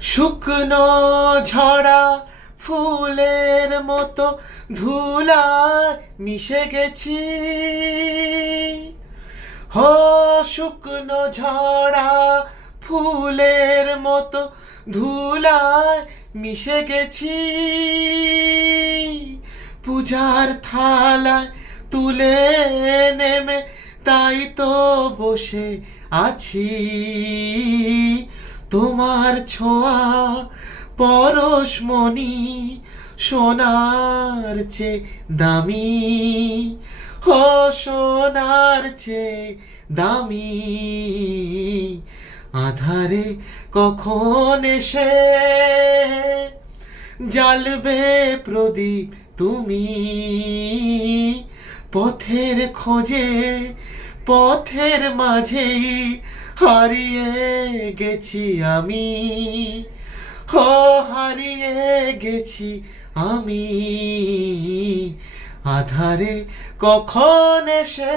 শুকনো ঝরা ফুলের মতো ধুলায় মিশে গেছি। হো শুকনো ঝরা ফুলের মতো ধুলায় মিশে গেছি। পূজার থালায় তুলে নেমে তাই তো বসে আছি। তোমার ছোঁয়া পরশমণি সোনার চেয়ে দামি। হো সোনার চেয়ে দামি। আধারে কখন এসে জ্বালবে প্রদীপ তুমি। পথের খোঁজে পথের মাঝেই হারিয়ে গেছি আমি। হো হারিয়ে গেছি আমি। আধারে কখন এসে